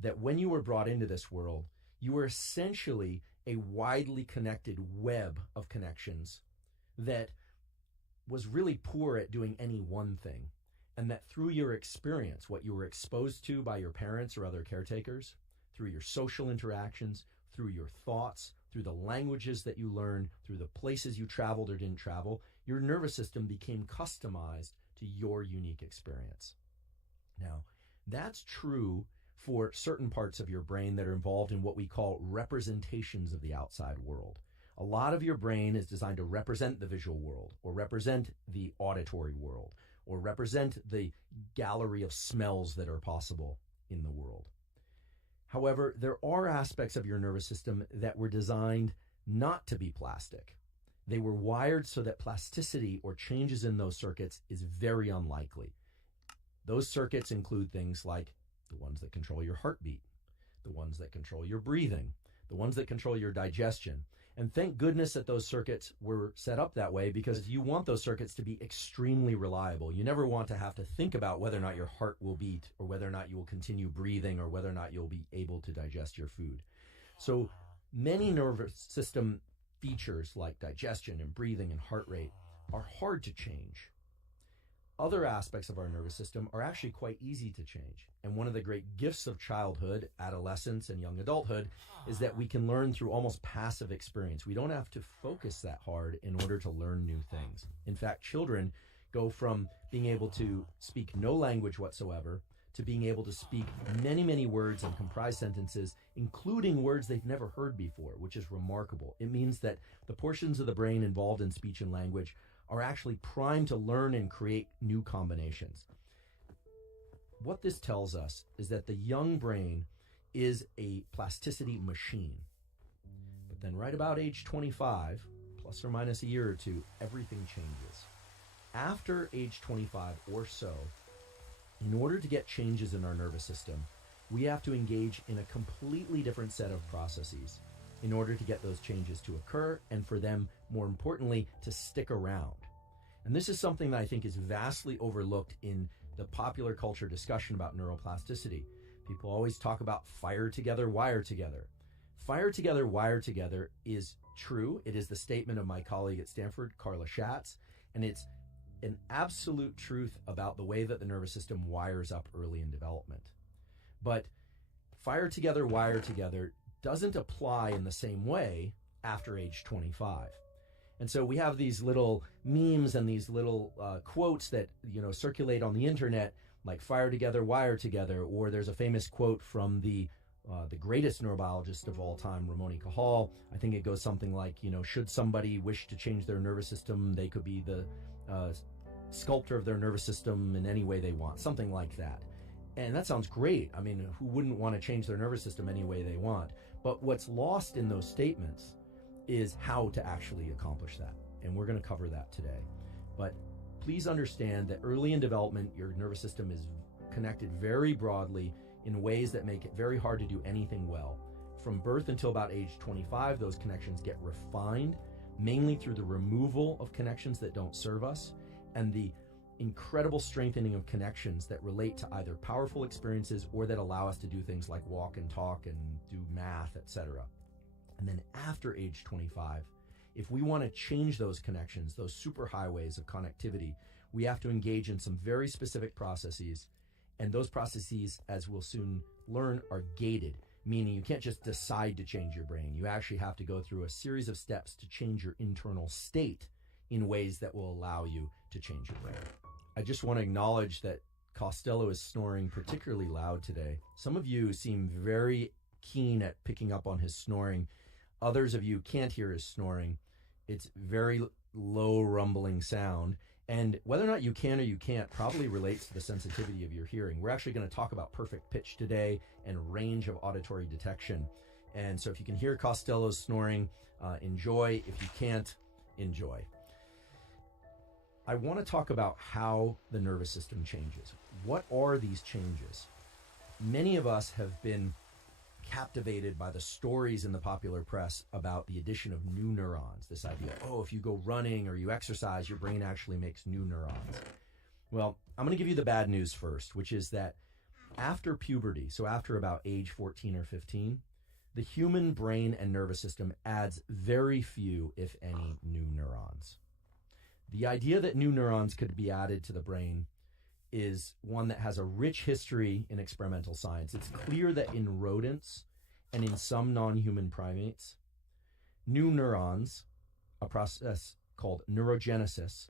that when you were brought into this world, you were essentially a widely connected web of connections that was really poor at doing any one thing. And that through your experience, what you were exposed to by your parents or other caretakers, through your social interactions, through your thoughts, through the languages that you learned, through the places you traveled or didn't travel, your nervous system became customized to your unique experience. Now, that's true for certain parts of your brain that are involved in what we call representations of the outside world. A lot of your brain is designed to represent the visual world, or represent the auditory world, or represent the gallery of smells that are possible in the world. However, there are aspects of your nervous system that were designed not to be plastic. They were wired so that plasticity or changes in those circuits is very unlikely. Those circuits include things like the ones that control your heartbeat, the ones that control your breathing, the ones that control your digestion. And thank goodness that those circuits were set up that way, because you want those circuits to be extremely reliable. You never want to have to think about whether or not your heart will beat, or whether or not you will continue breathing, or whether or not you'll be able to digest your food. So many nervous system features like digestion and breathing and heart rate are hard to change. Other aspects of our nervous system are actually quite easy to change. And one of the great gifts of childhood, adolescence, and young adulthood is that we can learn through almost passive experience. We don't have to focus that hard in order to learn new things. In fact, children go from being able to speak no language whatsoever to being able to speak many, many words and comprise sentences, including words they've never heard before, which is remarkable. It means that the portions of the brain involved in speech and language are actually primed to learn and create new combinations. What this tells us is that the young brain is a plasticity machine. But then right about age 25, plus or minus a year or two, everything changes. After age 25 or so, in order to get changes in our nervous system, we have to engage in a completely different set of processes in order to get those changes to occur, and for them, more importantly, to stick around. And this is something that I think is vastly overlooked in the popular culture discussion about neuroplasticity. People always talk about fire together, wire together. Fire together, wire together is true. It is the statement of my colleague at Stanford, Carla Schatz, and it's an absolute truth about the way that the nervous system wires up early in development. But fire together, wire together doesn't apply in the same way after age 25. And so we have these little memes and these little quotes that, circulate on the internet, like fire together, wire together. Or there's a famous quote from the greatest neurobiologist of all time, Ramon Cajal. I think it goes something like, should somebody wish to change their nervous system, they could be the sculptor of their nervous system in any way they want, something like that. And that sounds great. I mean, who wouldn't want to change their nervous system any way they want? But what's lost in those statements is how to actually accomplish that. And we're going to cover that today. But please understand that early in development, your nervous system is connected very broadly in ways that make it very hard to do anything well. From birth until about age 25, those connections get refined, mainly through the removal of connections that don't serve us, and the incredible strengthening of connections that relate to either powerful experiences or that allow us to do things like walk and talk and do math, etc. And then after age 25, if we want to change those connections, those superhighways of connectivity, we have to engage in some very specific processes. And those processes, as we'll soon learn, are gated, meaning you can't just decide to change your brain. You actually have to go through a series of steps to change your internal state in ways that will allow you to change your brain. I just want to acknowledge that Costello is snoring particularly loud today. Some of you seem very keen at picking up on his snoring. Others of you can't hear his snoring. It's very low rumbling sound. And whether or not you can or you can't probably relates to the sensitivity of your hearing. We're actually going to talk about perfect pitch today and range of auditory detection. And so if you can hear Costello's snoring, enjoy. If you can't, enjoy. I want to talk about how the nervous system changes. What are these changes? Many of us have been captivated by the stories in the popular press about the addition of new neurons. This idea, if you go running or you exercise, your brain actually makes new neurons. Well, I'm going to give you the bad news first, which is that after puberty, so after about age 14 or 15, the human brain and nervous system adds very few, if any, new neurons. The idea that new neurons could be added to the brain is one that has a rich history in experimental science. It's clear that in rodents and in some non-human primates, new neurons, a process called neurogenesis,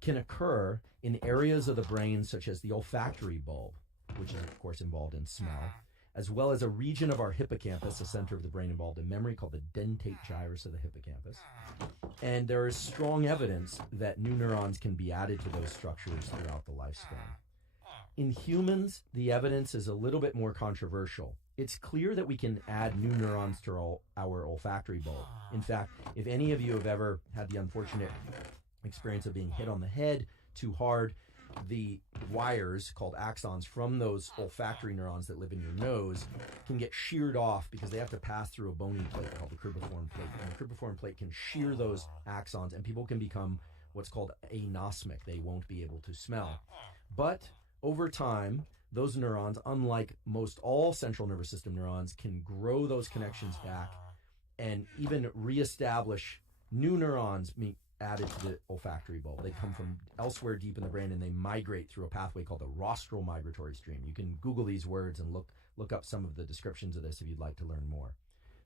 can occur in areas of the brain such as the olfactory bulb, which is of course involved in smell, as well as a region of our hippocampus, a center of the brain involved in memory, called the dentate gyrus of the hippocampus. And there is strong evidence that new neurons can be added to those structures throughout the lifespan. In humans, the evidence is a little bit more controversial. It's clear that we can add new neurons to our olfactory bulb. In fact, if any of you have ever had the unfortunate experience of being hit on the head too hard, the wires called axons from those olfactory neurons that live in your nose can get sheared off because they have to pass through a bony plate called the cribriform plate. And the cribriform plate can shear those axons, and people can become what's called anosmic. They won't be able to smell. But over time, those neurons, unlike most all central nervous system neurons, can grow those connections back and even reestablish new neurons added to the olfactory bulb. They come from elsewhere deep in the brain, and they migrate through a pathway called the rostral migratory stream. You can Google these words and look up some of the descriptions of this if you'd like to learn more.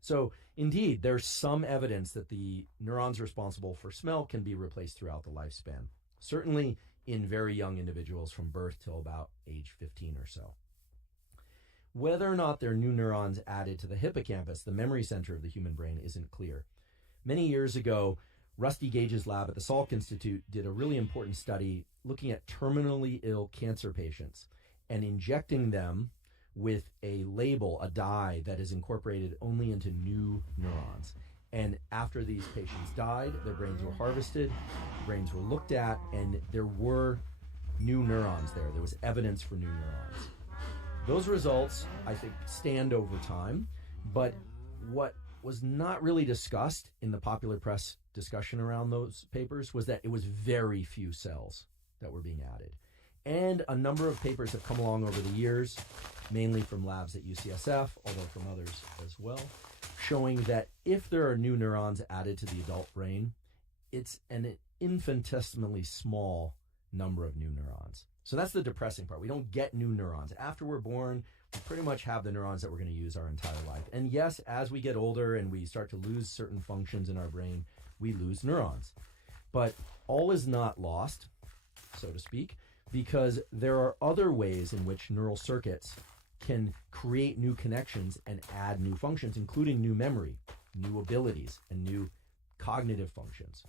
So indeed, there's some evidence that the neurons responsible for smell can be replaced throughout the lifespan, certainly in very young individuals from birth till about age 15 or so. Whether or not there are new neurons added to the hippocampus, the memory center of the human brain, isn't clear. Many years ago, Rusty Gage's lab at the Salk Institute did a really important study looking at terminally ill cancer patients and injecting them with a label, a dye that is incorporated only into new neurons. And after these patients died, their brains were harvested, brains were looked at, and there were new neurons there. There was evidence for new neurons. Those results, I think, stand over time, but what was not really discussed in the popular press discussion around those papers was that it was very few cells that were being added. And a number of papers have come along over the years, mainly from labs at UCSF, although from others as well, showing that if there are new neurons added to the adult brain, it's an infinitesimally small number of new neurons. So that's the depressing part. We don't get new neurons. After we're born, we pretty much have the neurons that we're going to use our entire life. And yes, as we get older and we start to lose certain functions in our brain, we lose neurons. But all is not lost, so to speak, because there are other ways in which neural circuits can create new connections and add new functions, including new memory, new abilities, and new cognitive functions.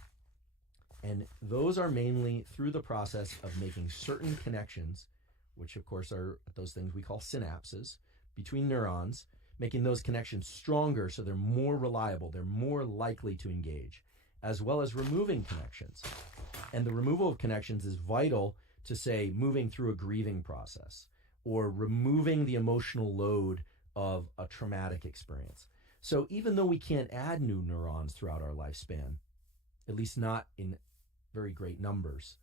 And those are mainly through the process of making certain connections, which of course are those things we call synapses, between neurons, making those connections stronger so they're more reliable, they're more likely to engage, as well as removing connections. And the removal of connections is vital to, say, moving through a grieving process or removing the emotional load of a traumatic experience. So even though we can't add new neurons throughout our lifespan, at least not in very great numbers,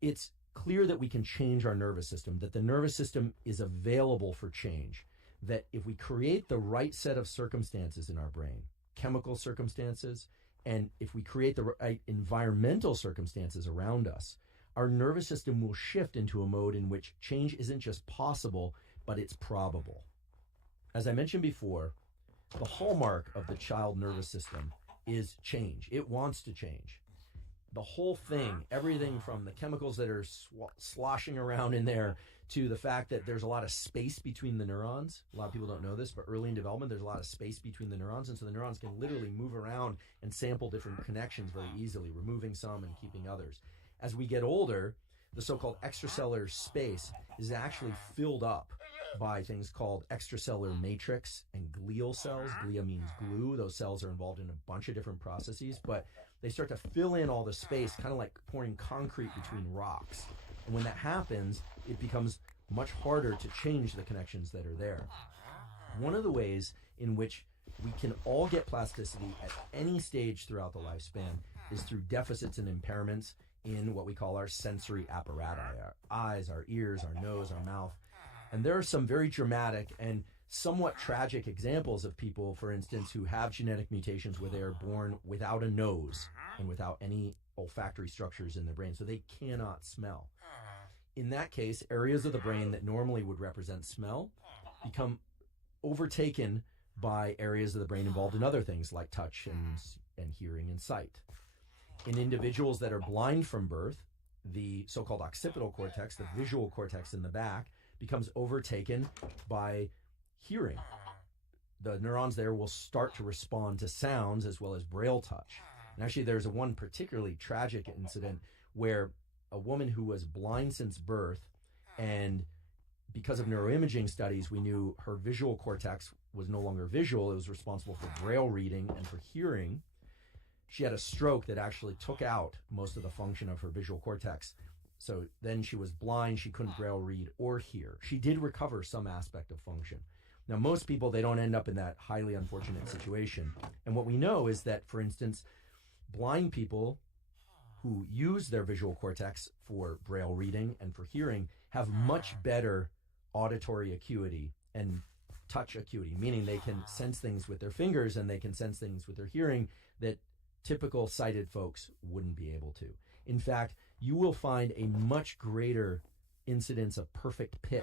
it's clear that we can change our nervous system, that the nervous system is available for change, that if we create the right set of circumstances in our brain, chemical circumstances, and if we create the right environmental circumstances around us, our nervous system will shift into a mode in which change isn't just possible, but it's probable. As I mentioned before, the hallmark of the child nervous system is change. It wants to change. The whole thing, everything from the chemicals that are sloshing around in there to the fact that there's a lot of space between the neurons. A lot of people don't know this, but early in development, there's a lot of space between the neurons, and so the neurons can literally move around and sample different connections very easily, removing some and keeping others. As we get older, the so-called extracellular space is actually filled up by things called extracellular matrix and glial cells. Glia means glue. Those cells are involved in a bunch of different processes, but they start to fill in all the space, kind of like pouring concrete between rocks. And when that happens, it becomes much harder to change the connections that are there. One of the ways in which we can all get plasticity at any stage throughout the lifespan is through deficits and impairments in what we call our sensory apparatus, our eyes, our ears, our nose, our mouth. And there are some very dramatic and somewhat tragic examples of people, for instance, who have genetic mutations where they are born without a nose and without any olfactory structures in their brain, so they cannot smell. In that case, areas of the brain that normally would represent smell become overtaken by areas of the brain involved in other things like touch and hearing and sight. In individuals that are blind from birth, the so-called occipital cortex, the visual cortex in the back, becomes overtaken by hearing. The neurons there will start to respond to sounds as well as braille touch. And actually, there's one particularly tragic incident where a woman who was blind since birth, and because of neuroimaging studies, we knew her visual cortex was no longer visual. It was responsible for braille reading and for hearing. She had a stroke that actually took out most of the function of her visual cortex. So then she was blind. She couldn't braille read or hear. She did recover some aspect of function. Now, most people, they don't end up in that highly unfortunate situation. And what we know is that, for instance, blind people who use their visual cortex for braille reading and for hearing have much better auditory acuity and touch acuity, meaning they can sense things with their fingers and they can sense things with their hearing that typical sighted folks wouldn't be able to. In fact, you will find a much greater incidence of perfect pitch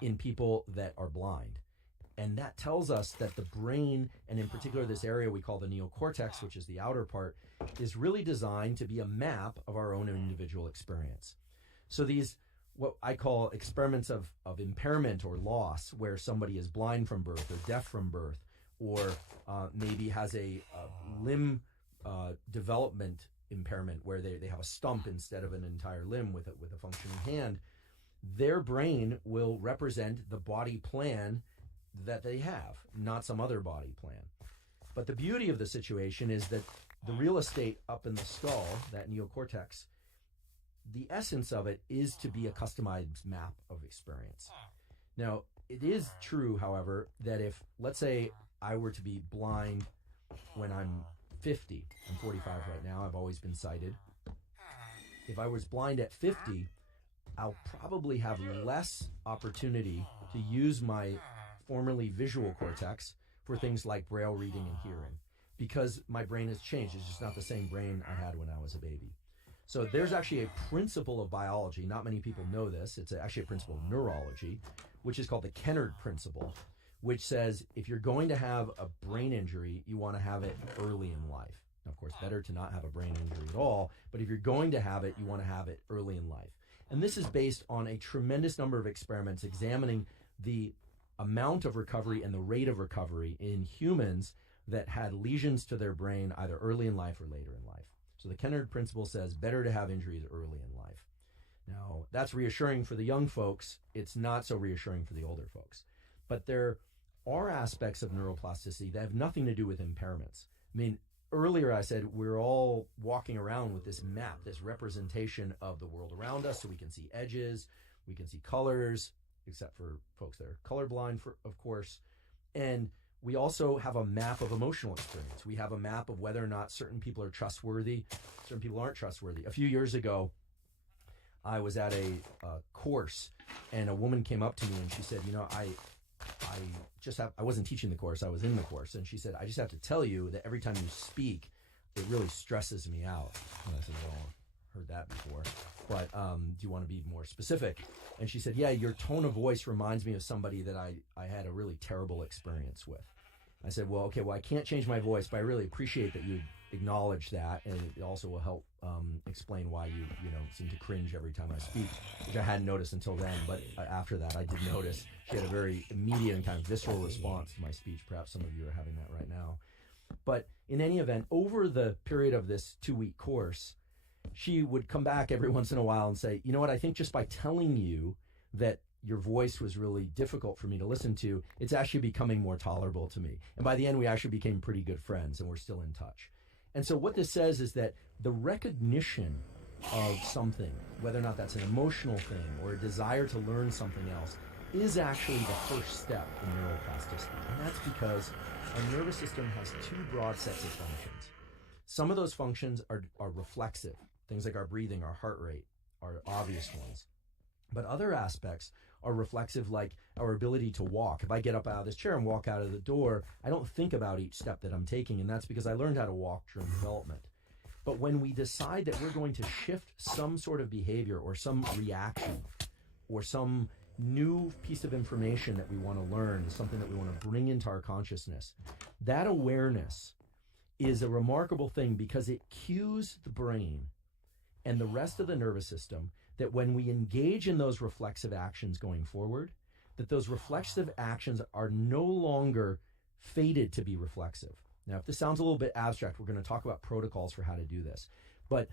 in people that are blind. And that tells us that the brain, and in particular this area we call the neocortex, which is the outer part, is really designed to be a map of our own individual experience. So these, what I call experiments of impairment or loss, where somebody is blind from birth or deaf from birth, or maybe has a limb development impairment where they have a stump instead of an entire limb with a functioning hand, their brain will represent the body plan that they have, not some other body plan. But the beauty of the situation is that the real estate up in the skull, that neocortex, the essence of it is to be a customized map of experience. Now, it is true, however, that if, let's say, I were to be blind when I'm 50, I'm 45 right now, I've always been sighted. If I was blind at 50, I'll probably have less opportunity to use my formerly visual cortex for things like braille reading and hearing, because my brain has changed. It's just not the same brain I had when I was a baby. So there's actually a principle of biology. Not many people know this. It's actually a principle of neurology, which is called the Kennard principle, which says if you're going to have a brain injury, you want to have it early in life. Now, of course, better to not have a brain injury at all, but if you're going to have it, you want to have it early in life. And this is based on a tremendous number of experiments examining the amount of recovery and the rate of recovery in humans that had lesions to their brain either early in life or later in life. So the Kennard principle says better to have injuries early in life. Now, that's reassuring for the young folks. It's not so reassuring for the older folks. But there are aspects of neuroplasticity that have nothing to do with impairments. I mean, earlier I said we're all walking around with this map, this representation of the world around us, so we can see edges, we can see colors, except for folks that are colorblind, of course. And we also have a map of emotional experience. We have a map of whether or not certain people are trustworthy, certain people aren't trustworthy. A few years ago, I was at a course, and a woman came up to me and she said, you know, I wasn't teaching the course, I was in the course. And she said, I just have to tell you that every time you speak, it really stresses me out. And I said, well, I've heard that before, but do you want to be more specific? And she said, yeah, your tone of voice reminds me of somebody that I had a really terrible experience with. I said, well, okay, well, I can't change my voice, but I really appreciate that you acknowledge that, and it also will help explain why you seem to cringe every time I speak, which I hadn't noticed until then, but after that I did notice. She had a very immediate and kind of visceral response to my speech. Perhaps some of you are having that right now. But in any event, over the period of this 2-week course, she would come back every once in a while and say, you know what, I think just by telling you that your voice was really difficult for me to listen to, it's actually becoming more tolerable to me. And by the end, we actually became pretty good friends, and we're still in touch. And so what this says is that the recognition of something, whether or not that's an emotional thing or a desire to learn something else, is actually the first step in neuroplasticity. And that's because our nervous system has 2 broad sets of functions. Some of those functions are reflexive. Things like our breathing, our heart rate, are obvious ones. But other aspects are reflexive, like our ability to walk. If I get up out of this chair and walk out of the door, I don't think about each step that I'm taking, and that's because I learned how to walk during development. But when we decide that we're going to shift some sort of behavior or some reaction or some new piece of information that we want to learn, something that we want to bring into our consciousness, that awareness is a remarkable thing because it cues the brain and the rest of the nervous system that when we engage in those reflexive actions going forward, that those reflexive actions are no longer fated to be reflexive. Now, if this sounds a little bit abstract, we're going to talk about protocols for how to do this. But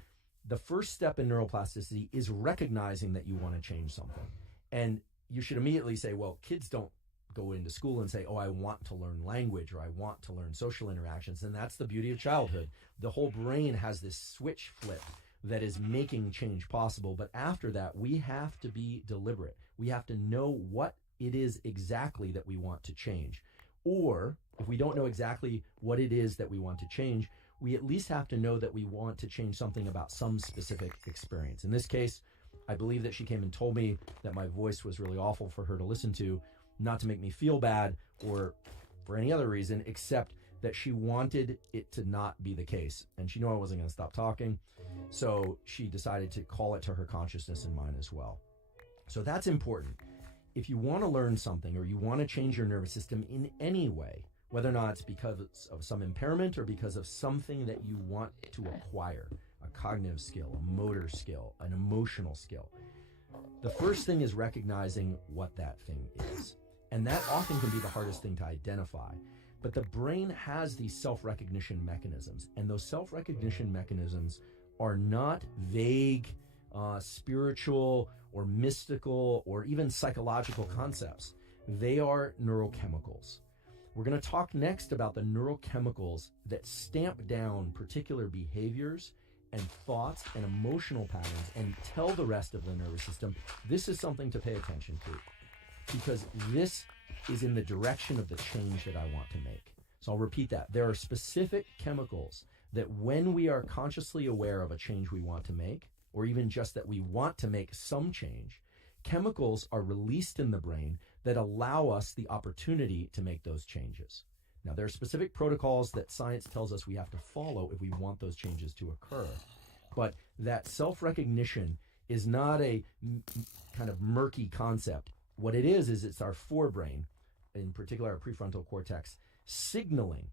the first step in neuroplasticity is recognizing that you want to change something. And you should immediately say, well, kids don't go into school and say, oh, I want to learn language or I want to learn social interactions. And that's the beauty of childhood. The whole brain has this switch flip that is making change possible. But after that, we have to be deliberate. We have to know what it is exactly that we want to change. Or if we don't know exactly what it is that we want to change, we at least have to know that we want to change something about some specific experience. In this case, I believe that she came and told me that my voice was really awful for her to listen to, not to make me feel bad or for any other reason, except that she wanted it to not be the case. And she knew I wasn't going to stop talking. So she decided to call it to her consciousness and mine as well. So that's important. If you want to learn something or you want to change your nervous system in any way, whether or not it's because of some impairment or because of something that you want to acquire, a cognitive skill, a motor skill, an emotional skill, the first thing is recognizing what that thing is. And that often can be the hardest thing to identify. But the brain has these self-recognition mechanisms, and those self-recognition mechanisms are not vague, spiritual or mystical or even psychological concepts. They are neurochemicals. We're going to talk next about the neurochemicals that stamp down particular behaviors and thoughts and emotional patterns and tell the rest of the nervous system, this is something to pay attention to, because this is in the direction of the change that I want to make. So I'll repeat that. There are specific chemicals that when we are consciously aware of a change we want to make, or even just that we want to make some change, chemicals are released in the brain that allow us the opportunity to make those changes. Now, there are specific protocols that science tells us we have to follow if we want those changes to occur. But that self-recognition is not a kind of murky concept. What it is it's our forebrain, in particular our prefrontal cortex, signaling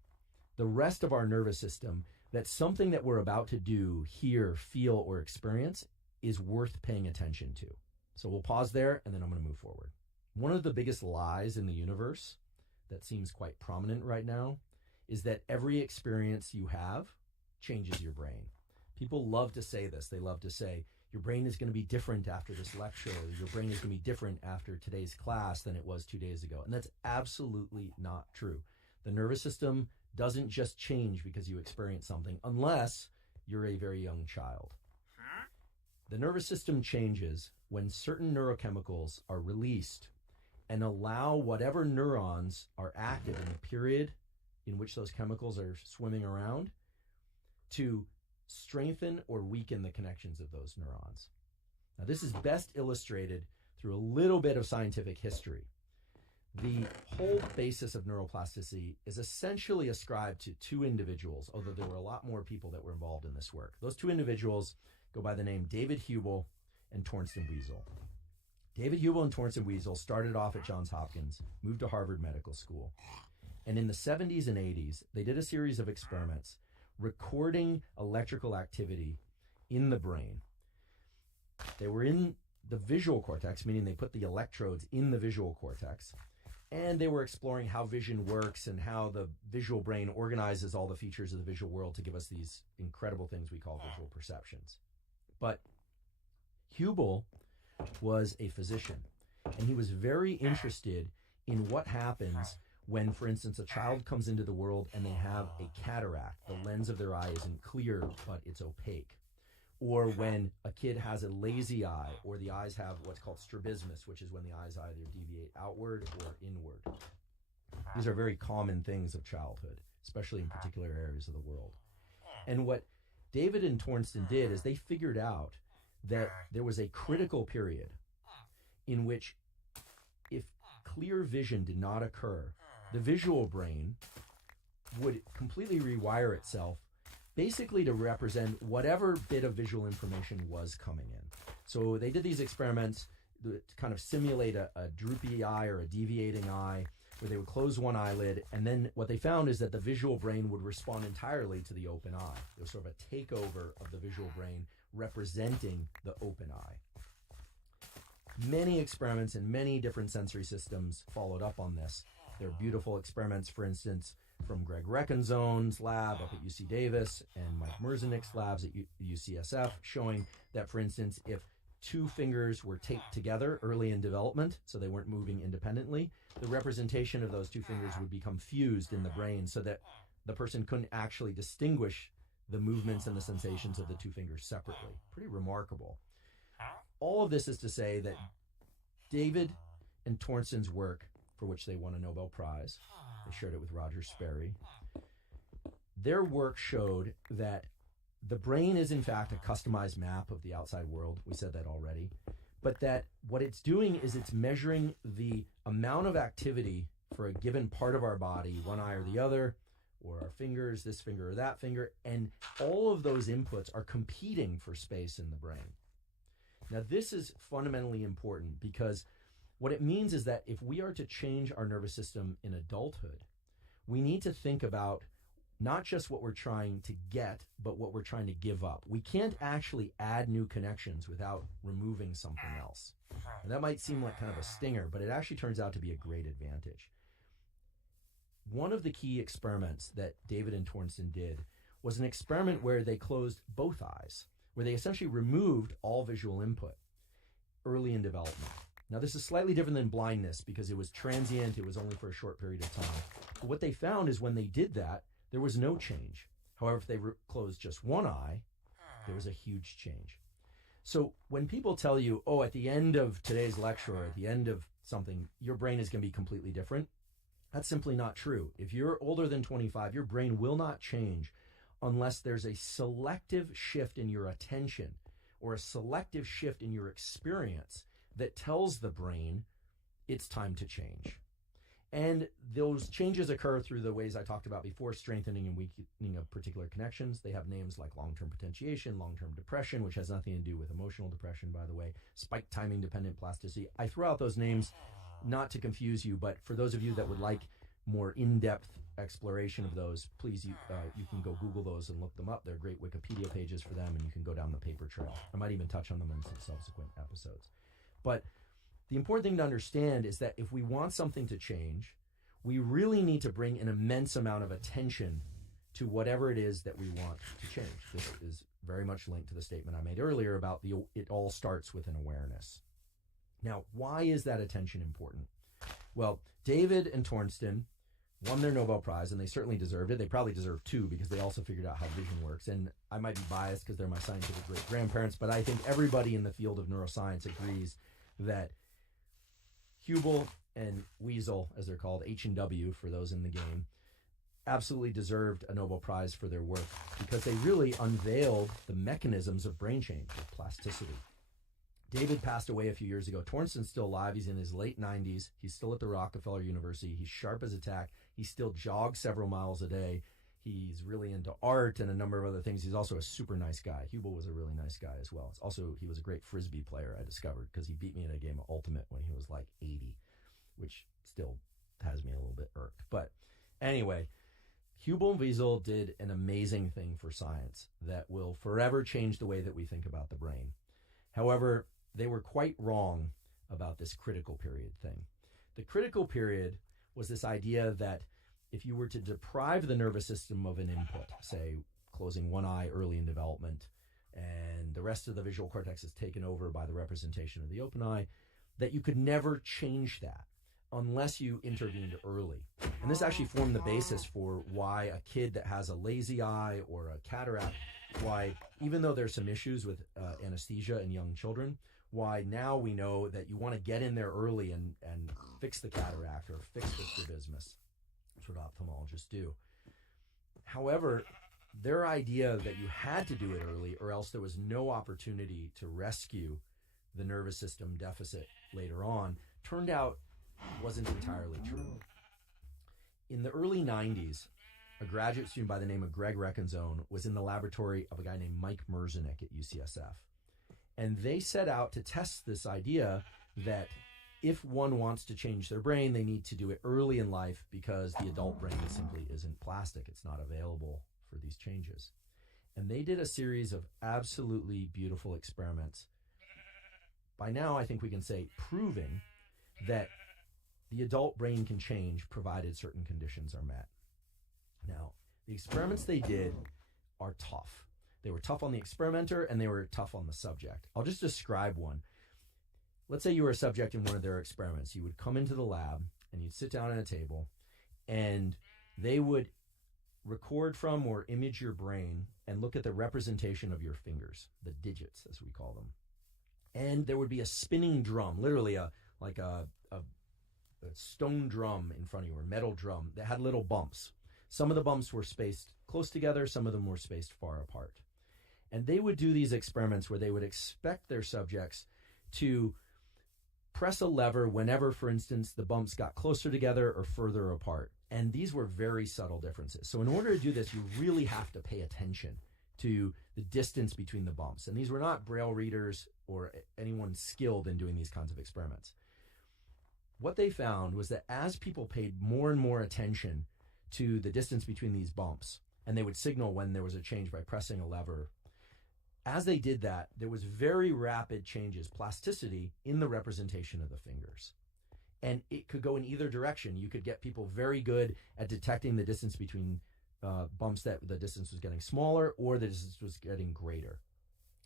the rest of our nervous system that something that we're about to do, hear, feel, or experience is worth paying attention to. So we'll pause there, and then I'm going to move forward. One of the biggest lies in the universe that seems quite prominent right now is that every experience you have changes your brain. People love to say this. They love to say, your brain is going to be different after this lecture. Your brain is going to be different after today's class than it was 2 days ago. And that's absolutely not true. The nervous system doesn't just change because you experience something, unless you're a very young child. The nervous system changes when certain neurochemicals are released and allow whatever neurons are active in the period in which those chemicals are swimming around to strengthen or weaken the connections of those neurons. Now, this is best illustrated through a little bit of scientific history. The whole basis of neuroplasticity is essentially ascribed to two individuals, although there were a lot more people that were involved in this work. Those two individuals go by the name David Hubel and Torsten Wiesel. David Hubel and Torsten Wiesel started off at Johns Hopkins, moved to Harvard Medical School, and in the 70s and 80s, they did a series of experiments recording electrical activity in the brain. They were in the visual cortex, meaning they put the electrodes in the visual cortex, and they were exploring how vision works and how the visual brain organizes all the features of the visual world to give us these incredible things we call visual perceptions. But Hubel was a physician, and he was very interested in what happens when, for instance, a child comes into the world and they have a cataract. The lens of their eye isn't clear, but it's opaque. Or when a kid has a lazy eye, or the eyes have what's called strabismus, which is when the eyes either deviate outward or inward. These are very common things of childhood, especially in particular areas of the world. And what David and Torsten did is they figured out that there was a critical period in which clear vision did not occur, the visual brain would completely rewire itself basically to represent whatever bit of visual information was coming in. So they did these experiments to kind of simulate a droopy eye or a deviating eye, where they would close one eyelid, and then what they found is that the visual brain would respond entirely to the open eye. There was sort of a takeover of the visual brain representing the open eye. Many experiments in many different sensory systems followed up on this. There are beautiful experiments, for instance, from Greg Reckenzone's lab up at UC Davis and Mike Merzenich's labs at UCSF, showing that, for instance, if two fingers were taped together early in development, so they weren't moving independently, the representation of those two fingers would become fused in the brain so that the person couldn't actually distinguish the movements and the sensations of the two fingers separately. Pretty remarkable. All of this is to say that David and Torsten's work, for which they won a Nobel Prize, they shared it with Roger Sperry, their work showed that the brain is in fact a customized map of the outside world. We said that already. But that what it's doing is it's measuring the amount of activity for a given part of our body, one eye or the other, or our fingers, this finger or that finger, and all of those inputs are competing for space in the brain. Now, this is fundamentally important because what it means is that if we are to change our nervous system in adulthood, we need to think about not just what we're trying to get, but what we're trying to give up. We can't actually add new connections without removing something else. And that might seem like kind of a stinger, but it actually turns out to be a great advantage. One of the key experiments that David and Torsten did was an experiment where they closed both eyes, where they essentially removed all visual input early in development. Now, this is slightly different than blindness because it was transient, it was only for a short period of time. But what they found is when they did that, there was no change. However, if they closed just one eye, there was a huge change. So when people tell you, oh, at the end of today's lecture or at the end of something, your brain is going to be completely different, that's simply not true. If you're older than 25, your brain will not change unless there's a selective shift in your attention or a selective shift in your experience that tells the brain it's time to change. And those changes occur through the ways I talked about before, strengthening and weakening of particular connections. They have names like long-term potentiation, long-term depression, which has nothing to do with emotional depression, by the way, spike timing dependent plasticity. I throw out those names not to confuse you, but for those of you that would like more in-depth exploration of those, please, you can go Google those and look them up. They're great Wikipedia pages for them, and you can go down the paper trail. I might even touch on them in some subsequent episodes. But the important thing to understand is that if we want something to change, we really need to bring an immense amount of attention to whatever it is that we want to change. This is very much linked to the statement I made earlier about it all starts with an awareness. Now, why is that attention important? Well, David and Torsten won their Nobel Prize, and they certainly deserved it. They probably deserve two because they also figured out how vision works. And I might be biased because they're my scientific great-grandparents, but I think everybody in the field of neuroscience agrees that Hubel and Wiesel, as they're called, H&W for those in the game, absolutely deserved a Nobel Prize for their work because they really unveiled the mechanisms of brain change, of plasticity. David passed away a few years ago. Torsten's still alive. He's in his late 90s. He's still at the Rockefeller University. He's sharp as a tack. He still jogs several miles a day. He's really into art and a number of other things. He's also a super nice guy. Hubel was a really nice guy as well. Also, he was a great Frisbee player, I discovered, because he beat me in a game of Ultimate when he was like 80, which still has me a little bit irked. But anyway, Hubel and Wiesel did an amazing thing for science that will forever change the way that we think about the brain. However, they were quite wrong about this critical period thing. The critical period was this idea that if you were to deprive the nervous system of an input, say closing one eye early in development, and the rest of the visual cortex is taken over by the representation of the open eye, that you could never change that unless you intervened early. And this actually formed the basis for why a kid that has a lazy eye or a cataract, why, even though there's some issues with anesthesia in young children, why now we know that you want to get in there early and fix the cataract or fix the strabismus. That's what ophthalmologists do. However, their idea that you had to do it early or else there was no opportunity to rescue the nervous system deficit later on turned out wasn't entirely true. In the early 90s, a graduate student by the name of Greg Reckenzone was in the laboratory of a guy named Mike Merzenich at UCSF. And they set out to test this idea that if one wants to change their brain, they need to do it early in life because the adult brain simply isn't plastic. It's not available for these changes. And they did a series of absolutely beautiful experiments. By now, I think we can say proving that the adult brain can change provided certain conditions are met. Now, the experiments they did are tough. They were tough on the experimenter and they were tough on the subject. I'll just describe one. Let's say you were a subject in one of their experiments. You would come into the lab and you'd sit down at a table and they would record from or image your brain and look at the representation of your fingers, the digits as we call them. And there would be a spinning drum, literally a stone drum in front of you, or metal drum that had little bumps. Some of the bumps were spaced close together, some of them were spaced far apart. And they would do these experiments where they would expect their subjects to press a lever whenever, for instance, the bumps got closer together or further apart. And these were very subtle differences. So in order to do this, you really have to pay attention to the distance between the bumps. And these were not Braille readers or anyone skilled in doing these kinds of experiments. What they found was that as people paid more and more attention to the distance between these bumps, and they would signal when there was a change by pressing a lever, as they did that, there was very rapid changes, plasticity in the representation of the fingers. And it could go in either direction. You could get people very good at detecting the distance between bumps, that the distance was getting smaller or the distance was getting greater.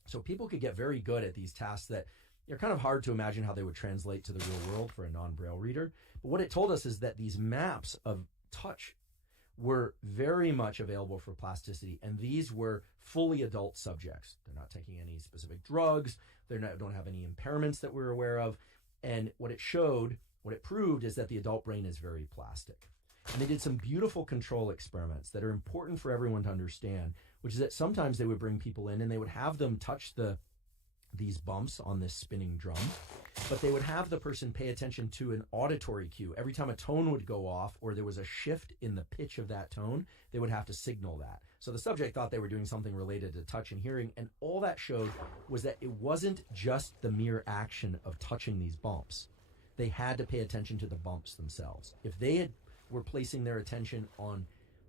So people could get very good at these tasks that are kind of hard to imagine how they would translate to the real world for a non-Braille reader. But what it told us is that these maps of touch were very much available for plasticity, and these were fully adult subjects. They're not taking any specific drugs. They don't have any impairments that we're aware of. And what it proved is that the adult brain is very plastic. And they did some beautiful control experiments that are important for everyone to understand, which is that sometimes they would bring people in and they would have them touch these bumps on this spinning drum, but they would have the person pay attention to an auditory cue. Every time a tone would go off or there was a shift in the pitch of that tone, they would have to signal that. So the subject thought they were doing something related to touch and hearing, and all that showed was that it wasn't just the mere action of touching these bumps. They had to pay attention to the bumps themselves. If they were placing their attention on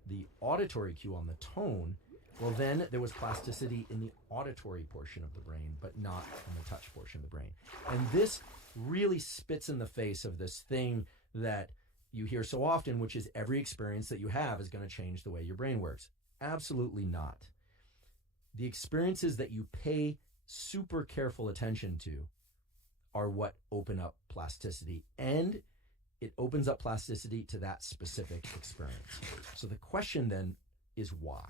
the auditory cue, on the tone, well, then there was plasticity in the auditory portion of the brain, but not in the touch portion of the brain. And this really spits in the face of this thing that you hear so often, which is every experience that you have is going to change the way your brain works. Absolutely not. The experiences that you pay super careful attention to are what open up plasticity, and it opens up plasticity to that specific experience. So the question then is why?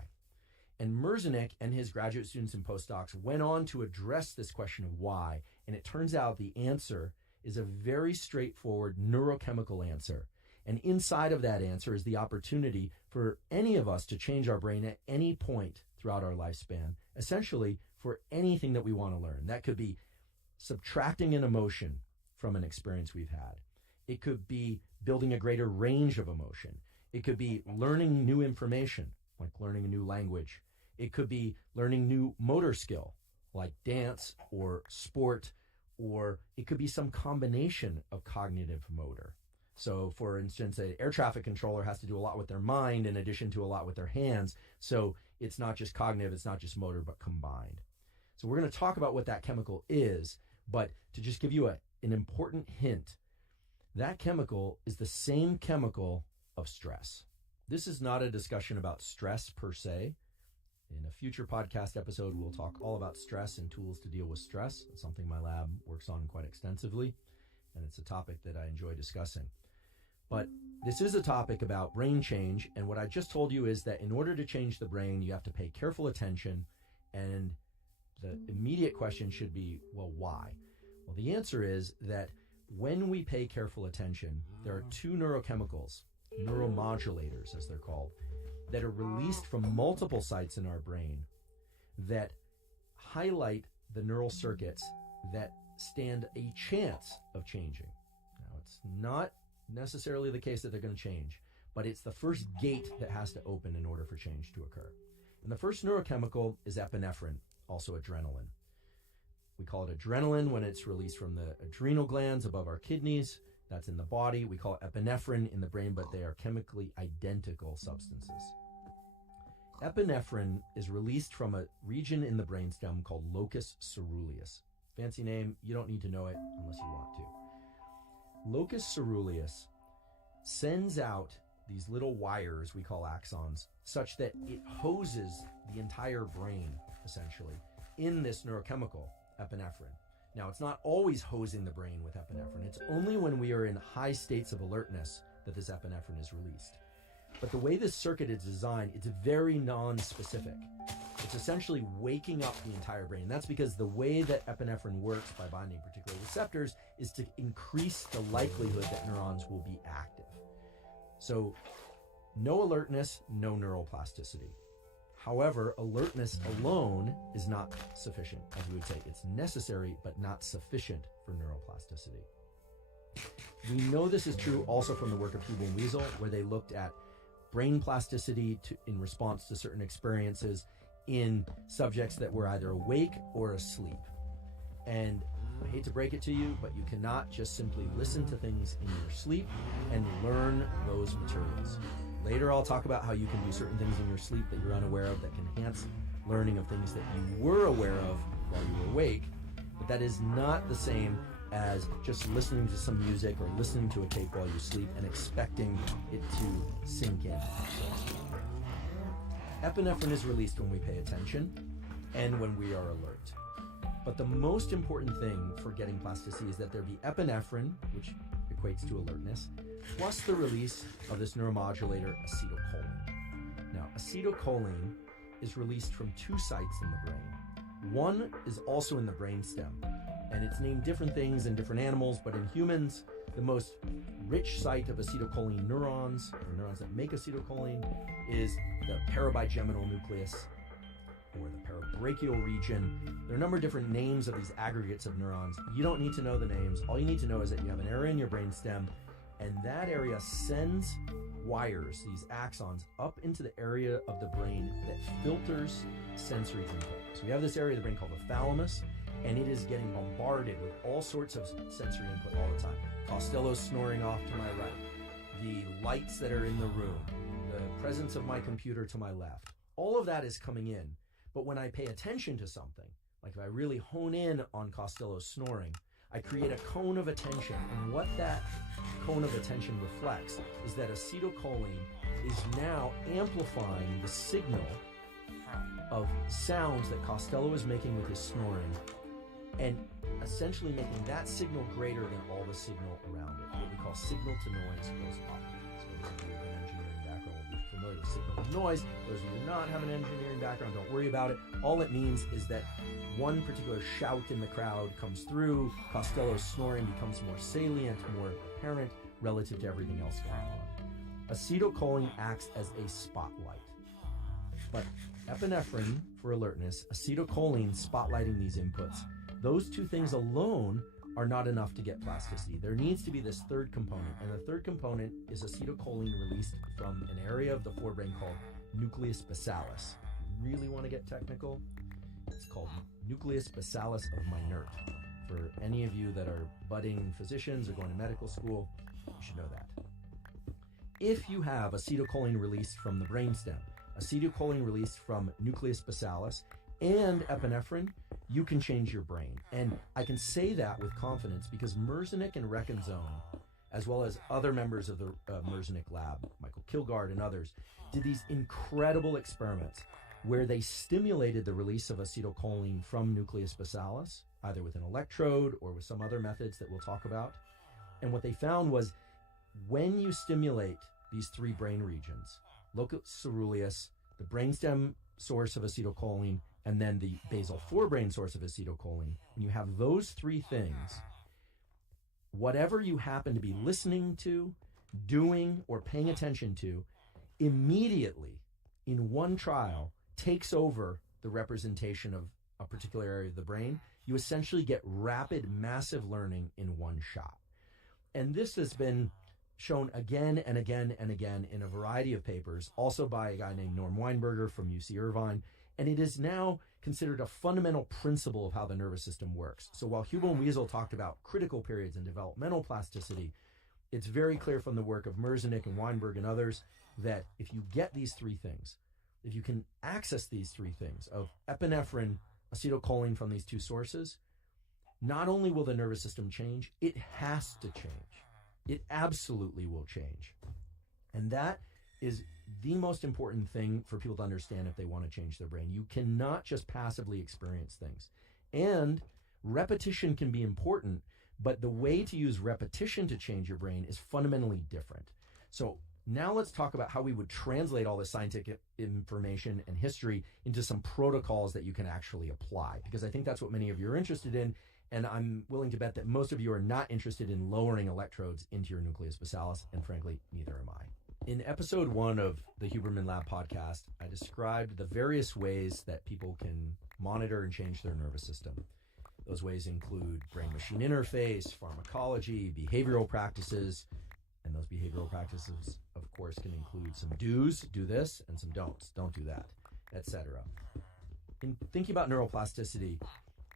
And Merzenich and his graduate students and postdocs went on to address this question of why, and it turns out the answer is a very straightforward neurochemical answer. And inside of that answer is the opportunity for any of us to change our brain at any point throughout our lifespan, essentially for anything that we want to learn. That could be subtracting an emotion from an experience we've had. It could be building a greater range of emotion. It could be learning new information, like learning a new language. It could be learning new motor skill, like dance or sport, or it could be some combination of cognitive motor. So, for instance, an air traffic controller has to do a lot with their mind in addition to a lot with their hands. So it's not just cognitive, it's not just motor, but combined. So we're going to talk about what that chemical is, but to just give you an important hint, that chemical is the same chemical of stress. This is not a discussion about stress per se. In a future podcast episode, we'll talk all about stress and tools to deal with stress. It's something my lab works on quite extensively, and it's a topic that I enjoy discussing. But this is a topic about brain change, and what I just told you is that in order to change the brain, you have to pay careful attention, and the immediate question should be, well, why? Well, the answer is that when we pay careful attention, there are two neurochemicals, neuromodulators as they're called, that are released from multiple sites in our brain that highlight the neural circuits that stand a chance of changing. Now, it's not necessarily the case that they're going to change, but it's the first gate that has to open in order for change to occur. And the first neurochemical is epinephrine, also adrenaline. We call it adrenaline when it's released from the adrenal glands above our kidneys. That's in the body. We call it epinephrine in the brain, but they are chemically identical substances. Epinephrine is released from a region in the brainstem called locus coeruleus. Fancy name, you don't need to know it unless you want to. Locus coeruleus sends out these little wires we call axons, such that it hoses the entire brain, essentially, in this neurochemical, epinephrine. Now, it's not always hosing the brain with epinephrine. It's only when we are in high states of alertness that this epinephrine is released. But the way this circuit is designed, it's very non-specific. It's essentially waking up the entire brain. And that's because the way that epinephrine works by binding particular receptors is to increase the likelihood that neurons will be active. So no alertness, no neuroplasticity. However, alertness alone is not sufficient. As we would say, it's necessary but not sufficient for neuroplasticity. We know this is true also from the work of Hubel and Wiesel, where they looked at brain plasticity in response to certain experiences in subjects that were either awake or asleep. And I hate to break it to you, but you cannot just simply listen to things in your sleep and learn those materials. Later, I'll talk about how you can do certain things in your sleep that you're unaware of that can enhance learning of things that you were aware of while you were awake. But that is not the same as just listening to some music or listening to a tape while you sleep and expecting it to sink in. Epinephrine is released when we pay attention and when we are alert. But the most important thing for getting plasticity is that there be epinephrine, which equates to alertness, plus the release of this neuromodulator, acetylcholine. Now, acetylcholine is released from two sites in the brain. One is also in the brainstem, and it's named different things in different animals, but in humans, the most rich site of acetylcholine neurons, or neurons that make acetylcholine, is the parabigeminal nucleus, or the parabrachial region. There are a number of different names of these aggregates of neurons. You don't need to know the names. All you need to know is that you have an area in your brainstem, and that area sends wires, these axons, up into the area of the brain that filters sensory input. So we have this area of the brain called the thalamus, and it is getting bombarded with all sorts of sensory input all the time. Costello's snoring off to my right, the lights that are in the room, the presence of my computer to my left. All of that is coming in. But when I pay attention to something, like if I really hone in on Costello's snoring, I create a cone of attention. And what that cone of attention reflects is that acetylcholine is now amplifying the signal of sounds that Costello is making with his snoring, and essentially making that signal greater than all the signal around it. What we call signal to noise goes up. So those of you with an engineering background will be familiar with signal to noise. Those of you who do not have an engineering background, don't worry about it. All it means is that one particular shout in the crowd comes through, Costello's snoring becomes more salient, more apparent relative to everything else going on. Acetylcholine acts as a spotlight. But epinephrine for alertness, acetylcholine spotlighting these inputs, those two things alone are not enough to get plasticity. There needs to be this third component, and the third component is acetylcholine released from an area of the forebrain called nucleus basalis. You really want to get technical? It's called nucleus basalis of Meynert. For any of you that are budding physicians or going to medical school, you should know that. If you have acetylcholine released from the brainstem, acetylcholine released from nucleus basalis, and epinephrine, you can change your brain. And I can say that with confidence because Merzenich and Reckenzone, as well as other members of the Merzenich lab, Michael Kilgard and others, did these incredible experiments where they stimulated the release of acetylcholine from nucleus basalis, either with an electrode or with some other methods that we'll talk about. And what they found was when you stimulate these three brain regions, locus coeruleus, the brainstem source of acetylcholine, and then the basal forebrain source of acetylcholine, when you have those three things, whatever you happen to be listening to, doing, or paying attention to, immediately in one trial takes over the representation of a particular area of the brain. You essentially get rapid, massive learning in one shot. And this has been shown again and again and again in a variety of papers, also by a guy named Norm Weinberger from UC Irvine. And it is now considered a fundamental principle of how the nervous system works. So while Hubel and Wiesel talked about critical periods and developmental plasticity, it's very clear from the work of Merzenich and Weinberg and others that if you get these three things, if you can access these three things of epinephrine, acetylcholine from these two sources, not only will the nervous system change, it has to change. It absolutely will change. And that is the most important thing for people to understand if they want to change their brain. You cannot just passively experience things. And repetition can be important, but the way to use repetition to change your brain is fundamentally different. So now let's talk about how we would translate all this scientific information and history into some protocols that you can actually apply, because I think that's what many of you are interested in. And I'm willing to bet that most of you are not interested in lowering electrodes into your nucleus basalis, and frankly, neither am I. In episode 1 of the Huberman Lab podcast, I described the various ways that people can monitor and change their nervous system. Those ways include brain-machine interface, pharmacology, behavioral practices, and those behavioral practices, of course, can include some do's, do this, and some don'ts, don't do that, etc. In thinking about neuroplasticity,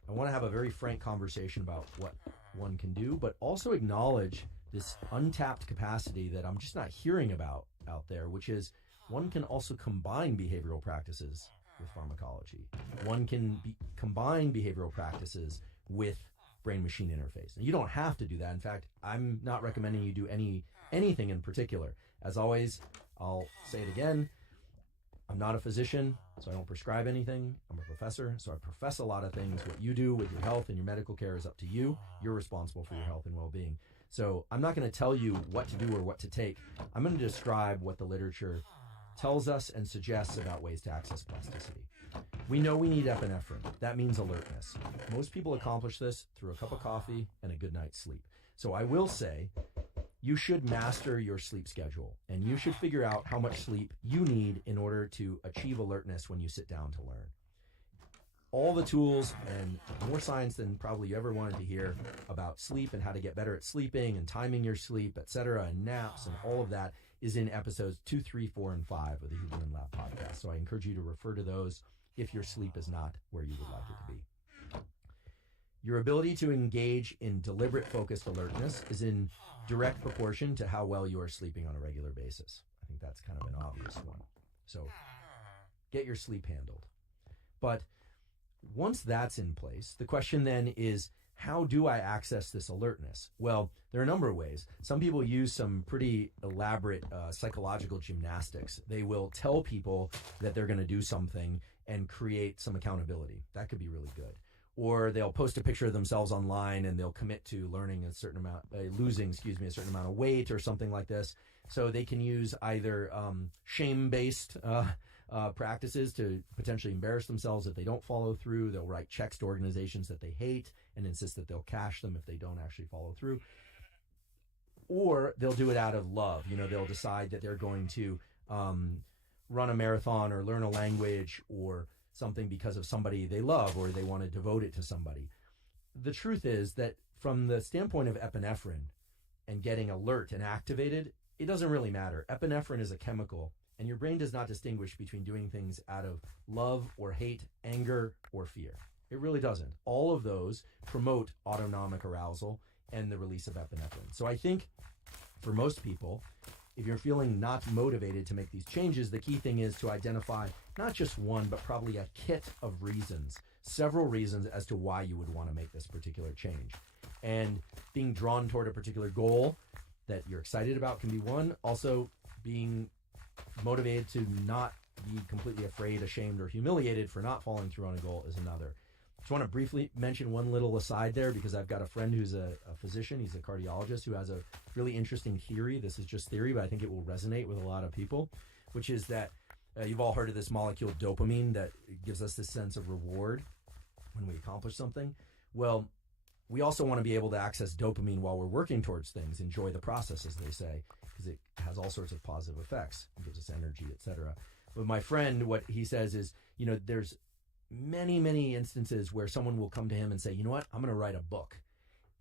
I want to have a very frank conversation about what one can do, but also acknowledge this untapped capacity that I'm just not hearing about out there, which is one can also combine behavioral practices with pharmacology. One can combine behavioral practices with brain-machine interface. And you don't have to do that. In fact, I'm not recommending you do anything in particular. As always, I'll say it again, I'm not a physician, so I don't prescribe anything. I'm a professor, so I profess a lot of things. What you do with your health and your medical care is up to you. You're responsible for your health and well-being. So I'm not going to tell you what to do or what to take. I'm going to describe what the literature tells us and suggests about ways to access plasticity. We know we need epinephrine. That means alertness. Most people accomplish this through a cup of coffee and a good night's sleep. So I will say, you should master your sleep schedule, and you should figure out how much sleep you need in order to achieve alertness when you sit down to learn. All the tools and more science than probably you ever wanted to hear about sleep and how to get better at sleeping and timing your sleep, etc., and naps and all of that is in episodes 2, 3, 4, and 5 of the Huberman Lab podcast. So I encourage you to refer to those if your sleep is not where you would like it to be. Your ability to engage in deliberate focused alertness is in direct proportion to how well you are sleeping on a regular basis. I think that's kind of an obvious one. So get your sleep handled. But once that's in place, the question then is, how do I access this alertness? Well, there are a number of ways. Some people use some pretty elaborate psychological gymnastics. They will tell people that they're going to do something and create some accountability. That could be really good. Or they'll post a picture of themselves online and they'll commit to learning a certain amount, losing a certain amount of weight or something like this. So they can use either shame-based practices to potentially embarrass themselves if they don't follow through. They'll write checks to organizations that they hate and insist that they'll cash them if they don't actually follow through. Or they'll do it out of love. You know, they'll decide that they're going to run a marathon or learn a language or something because of somebody they love, or they want to devote it to somebody. The truth is that from the standpoint of epinephrine and getting alert and activated, it doesn't really matter. Epinephrine is a chemical, and your brain does not distinguish between doing things out of love or hate, anger or fear. It really doesn't. All of those promote autonomic arousal and the release of epinephrine. So I think for most people, if you're feeling not motivated to make these changes, the key thing is to identify not just one, but probably a kit of reasons, several reasons as to why you would want to make this particular change. And being drawn toward a particular goal that you're excited about can be one. Also, being motivated to not be completely afraid, ashamed, or humiliated for not following through on a goal is another. Just want to briefly mention one little aside there, because I've got a friend who's a physician. He's a cardiologist who has a really interesting theory. This is just theory, but I think it will resonate with a lot of people, which is that you've all heard of this molecule dopamine that gives us this sense of reward when we accomplish something. Well, we also want to be able to access dopamine while we're working towards things, enjoy the process, as they say, because it has all sorts of positive effects. It gives us energy, etc. But my friend, what he says is, you know, there's many instances where someone will come to him and say, you know what, I'm going to write a book.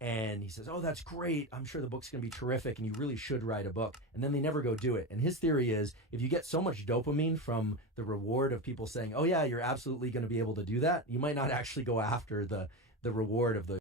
And he says, oh, that's great. I'm sure the book's going to be terrific, and you really should write a book. And then they never go do it. And his theory is, if you get so much dopamine from the reward of people saying, oh, yeah, you're absolutely going to be able to do that, you might not actually go after the reward of the